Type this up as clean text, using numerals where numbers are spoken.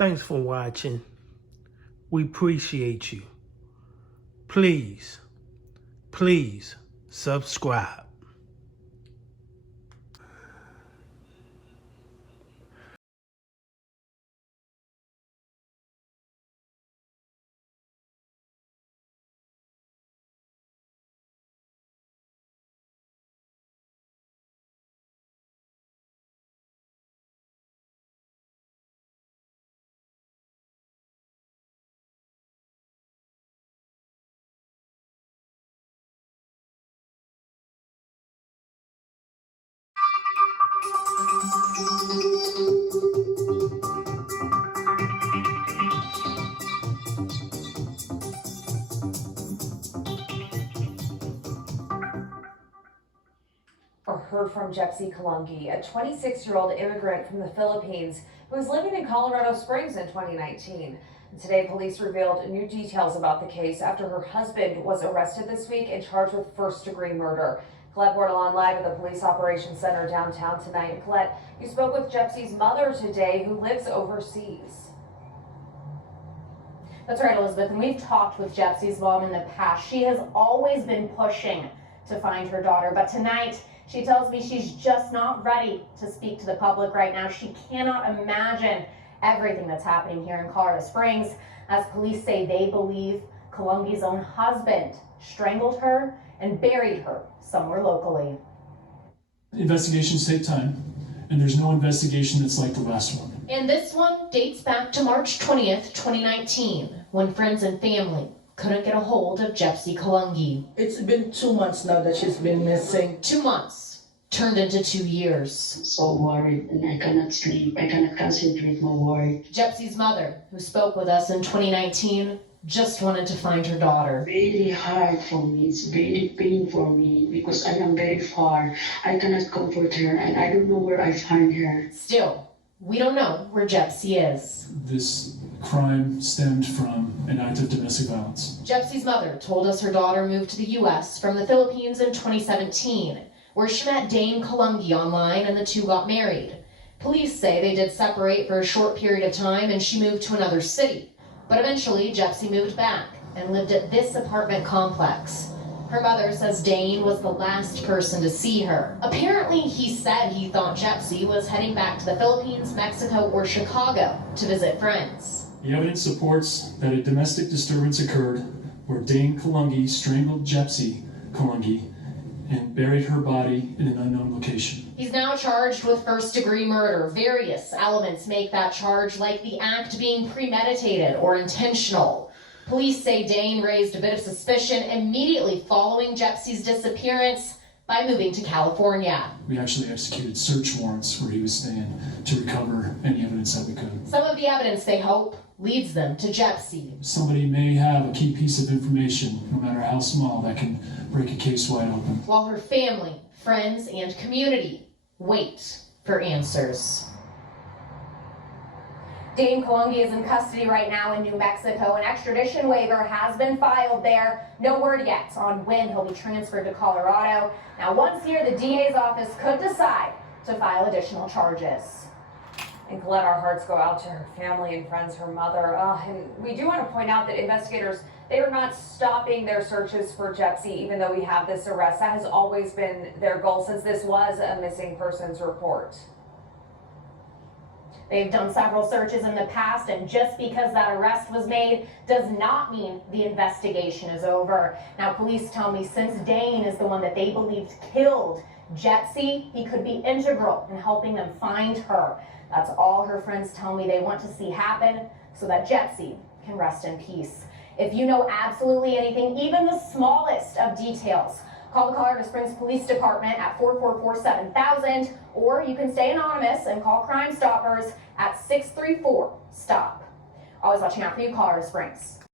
Thanks for watching. We appreciate you. Please subscribe. Heard from Jepsy Kallungi, a 26-year-old immigrant from the Philippines who was living in Colorado Springs in 2019. And today, police revealed new details about the case after her husband was arrested this week and charged with first-degree murder. Colette Bordelon live at the Police Operations Center downtown tonight. And Colette, you spoke with Jepsy's mother today, who lives overseas. That's right, Elizabeth, and we've talked with Jepsy's mom in the past. She has always been pushing to find her daughter, but tonight she tells me she's just not ready to speak to the public right now. She cannot imagine everything that's happening here in Colorado Springs, as police say they believe Kallungi's own husband strangled her and buried her somewhere locally. Investigations take time, and there's no investigation that's like the last one. And this one dates back to March 20th, 2019, when friends and family couldn't get a hold of Jepsy Kallungi. It's been 2 months now that she's been missing. 2 months turned into 2 years. So worried, and I cannot sleep. I cannot concentrate my work. Jepsy's mother, who spoke with us in 2019, just wanted to find her daughter. Really hard for me. It's very painful for me because I am very far. I cannot comfort her, and I don't know where I find her. Still, we don't know where Jepsy is. This crime stemmed from an act of domestic violence. Jepsy's mother told us her daughter moved to the U.S. from the Philippines in 2017, where she met Dane Kallungi online and the two got married. Police say they did separate for a short period of time and she moved to another city. But eventually, Jepsy moved back and lived at this apartment complex. Her mother says Dane was the last person to see her. Apparently, he said he thought Jepsy was heading back to the Philippines, Mexico, or Chicago to visit friends. The evidence supports that a domestic disturbance occurred where Dane Kallungi strangled Jepsy Kallungi and buried her body in an unknown location. He's now charged with first-degree murder. Various elements make that charge, like the act being premeditated or intentional. Police say Dane raised a bit of suspicion immediately following Jepsy's disappearance by moving to California. We actually executed search warrants where he was staying to recover any evidence that we could. Some of the evidence, they hope, leads them to Jepsy. Somebody may have a key piece of information, no matter how small, that can break a case wide open. While her family, friends, and community wait for answers. Dane Kallungi is in custody right now in New Mexico. An extradition waiver has been filed there. No word yet on when he'll be transferred to Colorado. Now, once here, the DA's office could decide to file additional charges. And Colette, our hearts go out to her family and friends, her mother. And we do want to point out that investigators, they are not stopping their searches for Jepsy, even though we have this arrest. That has always been their goal since this was a missing persons report. They've done several searches in the past, and just because that arrest was made does not mean the investigation is over. Now, police tell me since Dane is the one that they believed killed Jepsy, he could be integral in helping them find her. That's all her friends tell me they want to see happen so that Jepsy can rest in peace. If you know absolutely anything, even the smallest of details, call the Colorado Springs Police Department at 444-7000, or you can stay anonymous and call Crime Stoppers at 634-STOP. Always watching out for you, Colorado Springs.